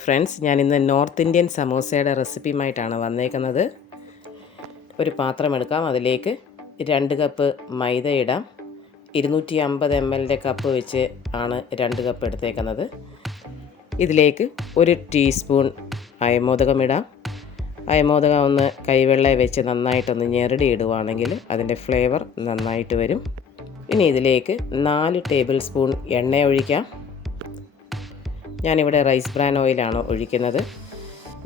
Hi friends, ഞാനിന്ന് north Indian സമോസയുടെ റെസിപ്പിയുമായിട്ടാണ് വന്നേക്കുന്നത്. ഒരു പാത്രം എടുക്കാം, അതിലേക്ക് 2 കപ്പ് മൈദ ഇടാം. 250 ml കപ്പ് വെച്ച് ആണ് 2 കപ്പ് എടുത്തേക്കുന്നത്. ഇതിലേക്ക് 1 ടീസ്പൂൺ അയമോദകം ഇടാം. അയമോദകം ഒന്ന് കൈവെള്ളയിൽ വെച്ച് നന്നായിട്ടൊന്ന് ഞെരടി ഇടുവാണെങ്കിൽ അതിൻ്റെ ഫ്ലേവർ നന്നായിട്ട് വരും. ഇനി ഇതിലേക്ക് 4 ടേബിൾ സ്പൂൺ എണ്ണ ഒഴിക്കാം. ഞാനിവിടെ റൈസ് ബ്രാൻ ഓയിലാണ് ഒഴിക്കുന്നത്.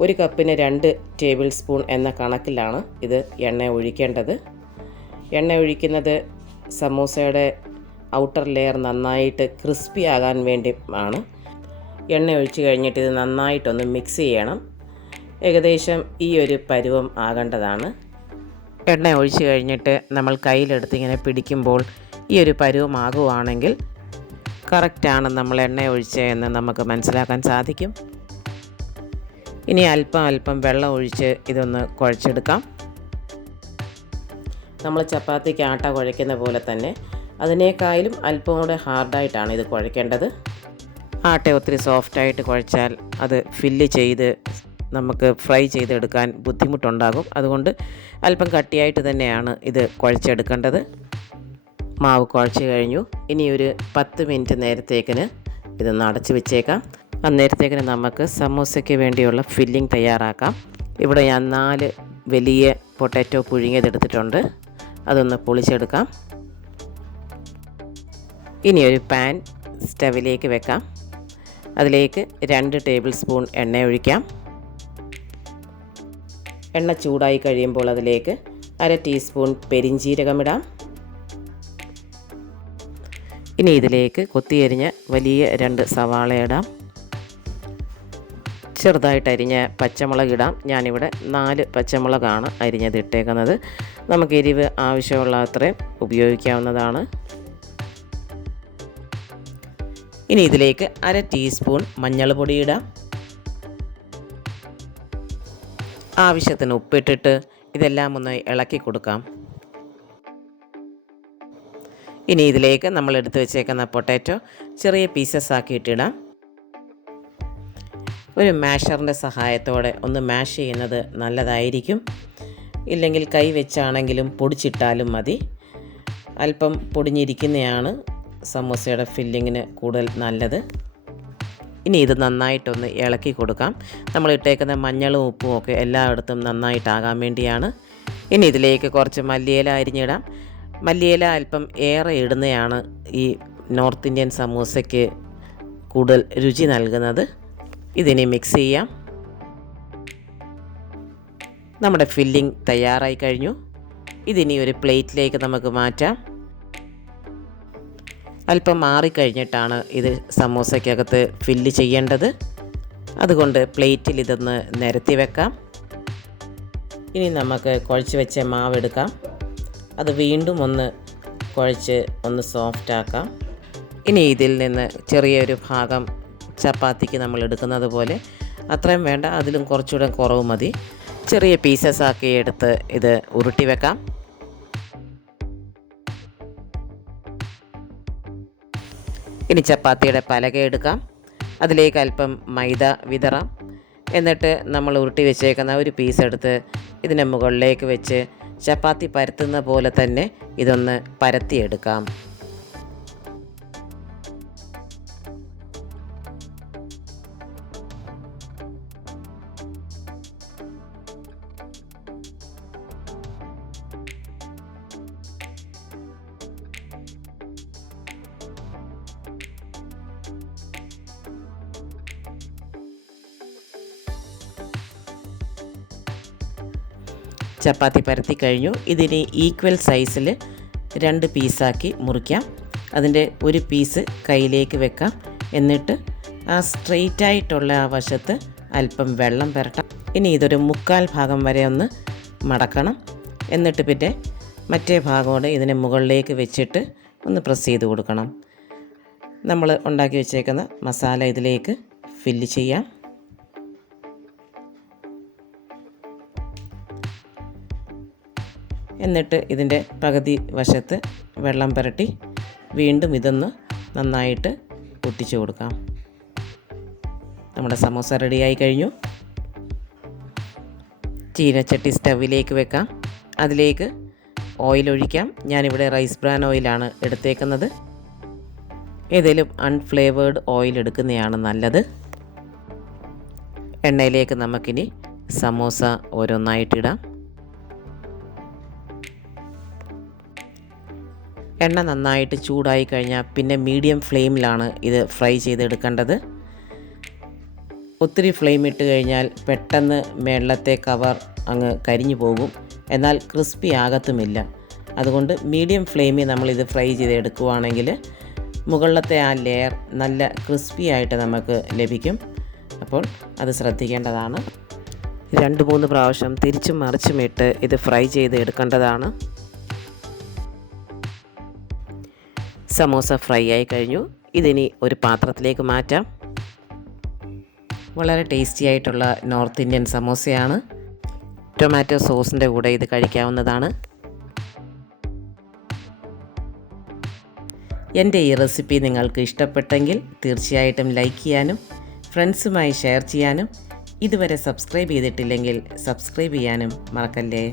1 കപ്പിന് 2 ടേബിൾ സ്പൂൺ എന്ന കണക്കിലാണ് ഇത് എണ്ണ ഒഴിക്കേണ്ടത്. എണ്ണ ഒഴിക്കുന്നത് സമൂസയുടെ ഔട്ടർ ലെയർ നന്നായിട്ട് ക്രിസ്പി ആകാൻ വേണ്ടി ആണ്. എണ്ണ ഒഴിച്ച് കഴിഞ്ഞിട്ട് ഇത് നന്നായിട്ടൊന്ന് മിക്സ് ചെയ്യണം. ഏകദേശം ഈ ഒരു പരുവം ആകേണ്ടതാണ്. എണ്ണ ഒഴിച്ച് കഴിഞ്ഞിട്ട് നമ്മൾ കയ്യിലെടുത്ത് ഇങ്ങനെ പിടിക്കുമ്പോൾ ഈ ഒരു പരുവം ആകുവാണെങ്കിൽ കറക്റ്റാണ് നമ്മൾ എണ്ണ ഒഴിച്ചതെന്ന് നമുക്ക് മനസ്സിലാക്കാൻ സാധിക്കും. ഇനി അല്പം വെള്ളം ഒഴിച്ച് ഇതൊന്ന് കുഴച്ചെടുക്കാം. നമ്മൾ ചപ്പാത്തിക്ക് ആട്ട കുഴയ്ക്കുന്ന പോലെ തന്നെ അതിനേക്കാളും അല്പം കൂടെ ഹാർഡായിട്ടാണ് ഇത് കുഴയ്ക്കേണ്ടത്. ആട്ട ഒത്തിരി സോഫ്റ്റായിട്ട് കുഴച്ചാൽ അത് ഫില്ല് ചെയ്ത് നമുക്ക് ഫ്രൈ ചെയ്തെടുക്കാൻ ബുദ്ധിമുട്ടുണ്ടാകും. അതുകൊണ്ട് അല്പം കട്ടിയായിട്ട് തന്നെയാണ് ഇത് കുഴച്ചെടുക്കേണ്ടത്. മാവ് കുഴച്ച് കഴിഞ്ഞു. ഇനി ഒരു 10 മിനിറ്റ് നേരത്തേക്കിന് ഇതൊന്ന് അടച്ച് വെച്ചേക്കാം. അന്നേരത്തേക്കിന് നമുക്ക് സമൂസയ്ക്ക് വേണ്ടിയുള്ള ഫില്ലിംഗ് തയ്യാറാക്കാം. ഇവിടെ ഞാൻ 4 വലിയ പൊട്ടാറ്റോ പുഴുങ്ങിയതെടുത്തിട്ടുണ്ട്. അതൊന്ന് പൊളിച്ചെടുക്കാം. ഇനി ഒരു പാൻ സ്റ്റവിലേക്ക് വെക്കാം. അതിലേക്ക് 2 ടേബിൾ സ്പൂൺ എണ്ണ ഒഴിക്കാം. എണ്ണ ചൂടായി കഴിയുമ്പോൾ അതിലേക്ക് 1/2 ടീസ്പൂൺ പെരിഞ്ജീരകം ഇടാം. ഇനി ഇതിലേക്ക് കൊത്തിയരിഞ്ഞ വലിയ 2 സവാള ഇടാം. ചെറുതായിട്ട് അരിഞ്ഞ പച്ചമുളക് ഇടാം. ഞാനിവിടെ 4 പച്ചമുളകാണ് അരിഞ്ഞത് ഇട്ടേക്കുന്നത്. നമുക്ക് എരിവ് ആവശ്യമുള്ള അത്രയും ഉപയോഗിക്കാവുന്നതാണ്. ഇനി ഇതിലേക്ക് 1/2 ടീസ്പൂൺ മഞ്ഞൾപ്പൊടി ഇടാം. ആവശ്യത്തിന് ഉപ്പിട്ടിട്ട് ഇതെല്ലാം ഒന്ന് ഇളക്കി കൊടുക്കാം. ഇനി ഇതിലേക്ക് നമ്മൾ എടുത്ത് വെച്ചേക്കുന്ന പൊട്ടാറ്റോ ചെറിയ പീസസ് ആക്കിയിട്ടിടാം. ഒരു മാഷറിൻ്റെ സഹായത്തോടെ ഒന്ന് മാഷ് ചെയ്യുന്നത് നല്ലതായിരിക്കും. ഇല്ലെങ്കിൽ കൈ വെച്ചാണെങ്കിലും പൊടിച്ചിട്ടാലും മതി. അല്പം പൊടിഞ്ഞിരിക്കുന്നതാണ് സമൂസയുടെ ഫില്ലിങ്ങിന് കൂടുതൽ നല്ലത്. ഇനി ഇത് നന്നായിട്ടൊന്ന് ഇളക്കി കൊടുക്കാം. നമ്മൾ ഇട്ടേക്കുന്ന മഞ്ഞളും ഉപ്പും ഒക്കെ എല്ലായിടത്തും നന്നായിട്ടാകാൻ വേണ്ടിയാണ്. ഇനി ഇതിലേക്ക് കുറച്ച് മല്ലിയില അരിഞ്ഞിടാം. മല്ലിയില അല്പം ഏറെ ഇടുന്നതാണ് ഈ നോർത്ത് ഇന്ത്യൻ സമൂസയ്ക്ക് കൂടുതൽ രുചി നൽകുന്നത്. ഇതിനെ മിക്സ് ചെയ്യാം. നമ്മുടെ ഫില്ലിംഗ് തയ്യാറായി കഴിഞ്ഞു. ഇതിനി ഒരു പ്ലേറ്റിലേക്ക് നമുക്ക് മാറ്റാം. അല്പം മാറിക്കഴിഞ്ഞിട്ടാണ് ഇത് സമൂസയ്ക്കകത്ത് ഫില്ല് ചെയ്യേണ്ടത്. അതുകൊണ്ട് പ്ലേറ്റിൽ ഇതൊന്ന് നിരത്തി വെക്കാം. ഇനി നമുക്ക് കുഴച്ച് വെച്ച മാവ് എടുക്കാം. അത് വീണ്ടും ഒന്ന് കുഴച്ച് ഒന്ന് സോഫ്റ്റാക്കാം. ഇനി ഇതിൽ നിന്ന് ചെറിയൊരു ഭാഗം ചപ്പാത്തിക്ക് നമ്മൾ എടുക്കുന്നത് പോലെ, അത്രയും വേണ്ട, അതിലും കുറച്ചുകൂടെ കുറവ് മതി, ചെറിയ പീസസ് ആക്കി എടുത്ത് ഇത് ഉരുട്ടി വെക്കാം. ഇനി ചപ്പാത്തിയുടെ പലക എടുക്കാം. അതിലേക്ക് അല്പം മൈദ വിതറാം. എന്നിട്ട് നമ്മൾ ഉരുട്ടി വെച്ചേക്കുന്ന ഒരു പീസ് എടുത്ത് ഇതിന് മുകളിലേക്ക് വെച്ച് ചപ്പാത്തി പരത്തുന്ന പോലെ തന്നെ ഇതൊന്ന് പരത്തിയെടുക്കാം. ചപ്പാത്തി പരത്തി കഴിഞ്ഞു. ഇതിന് ഈക്വൽ സൈസിൽ 2 പീസാക്കി മുറിക്കാം. അതിൻ്റെ ഒരു പീസ് കയ്യിലേക്ക് വെക്കാം. എന്നിട്ട് ആ സ്ട്രെയിറ്റ് ആയിട്ടുള്ള ആ വശത്ത് അല്പം വെള്ളം പുരട്ടാം. ഇനി ഇതൊരു 1/4 ഭാഗം വരെ ഒന്ന് മടക്കണം. എന്നിട്ട് പിന്നെ മറ്റേ ഭാഗത്തോടെ ഇതിന് മുകളിലേക്ക് വെച്ചിട്ട് ഒന്ന് പ്രസ് ചെയ്ത് കൊടുക്കണം. നമ്മൾ ഉണ്ടാക്കി വെച്ചേക്കുന്ന മസാല ഇതിലേക്ക് ഫില്ല് ചെയ്യാം. എന്നിട്ട് ഇതിൻ്റെ പകുതി വശത്ത് വെള്ളം പുരട്ടി വീണ്ടും ഇതൊന്ന് നന്നായിട്ട് ഒട്ടിച്ചു കൊടുക്കാം. നമ്മുടെ സമോസ റെഡിയായി കഴിഞ്ഞു. ചീനച്ചട്ടി സ്റ്റവിലേക്ക് വെക്കാം. അതിലേക്ക് ഓയിൽ ഒഴിക്കാം. ഞാനിവിടെ റൈസ് ബ്രാൻ ഓയിലാണ് എടുത്തേക്കുന്നത്. ഏതെങ്കിലും അൺഫ്ലേവേർഡ് ഓയിൽ എടുക്കുന്നതാണ് നല്ലത്. എണ്ണയിലേക്ക് നമുക്കിനി സമോസ ഓരോന്നായിട്ടിടാം. എണ്ണ നന്നായിട്ട് ചൂടായി കഴിഞ്ഞാൽ പിന്നെ മീഡിയം ഫ്ലെയിമിലാണ് ഇത് ഫ്രൈ ചെയ്തെടുക്കേണ്ടത്. ഒത്തിരി ഫ്ലെയിം ഇട്ട് കഴിഞ്ഞാൽ പെട്ടെന്ന് മേളത്തെ കവർ അങ്ങ് കരിഞ്ഞു പോകും, എന്നാൽ ക്രിസ്പി ആകത്തുമില്ല. അതുകൊണ്ട് മീഡിയം ഫ്ലെയിമിൽ നമ്മളിത് ഫ്രൈ ചെയ്തെടുക്കുകയാണെങ്കിൽ മുകളിലത്തെ ആ ലെയർ നല്ല ക്രിസ്പി ആയിട്ട് നമുക്ക് ലഭിക്കും. അപ്പോൾ അത് ശ്രദ്ധിക്കേണ്ടതാണ്. 2-3 പ്രാവശ്യം തിരിച്ചും മറിച്ചും ഇട്ട് ഇത് ഫ്രൈ ചെയ്ത് എടുക്കേണ്ടതാണ്. സമോസ ഫ്രൈ ആയി കഴിഞ്ഞു. ഇതിനി ഒരു പാത്രത്തിലേക്ക് മാറ്റാം. വളരെ ടേസ്റ്റി ആയിട്ടുള്ള നോർത്ത് ഇന്ത്യൻ സമോസയാണ്. ടൊമാറ്റോ സോസിൻ്റെ കൂടെ ഇത് കഴിക്കാവുന്നതാണ്. എൻ്റെ ഈ റെസിപ്പി നിങ്ങൾക്ക് ഇഷ്ടപ്പെട്ടെങ്കിൽ തീർച്ചയായിട്ടും ലൈക്ക് ചെയ്യാനും ഫ്രണ്ട്സുമായി ഷെയർ ചെയ്യാനും ഇതുവരെ സബ്സ്ക്രൈബ് ചെയ്തിട്ടില്ലെങ്കിൽ സബ്സ്ക്രൈബ് ചെയ്യാനും മറക്കല്ലേ.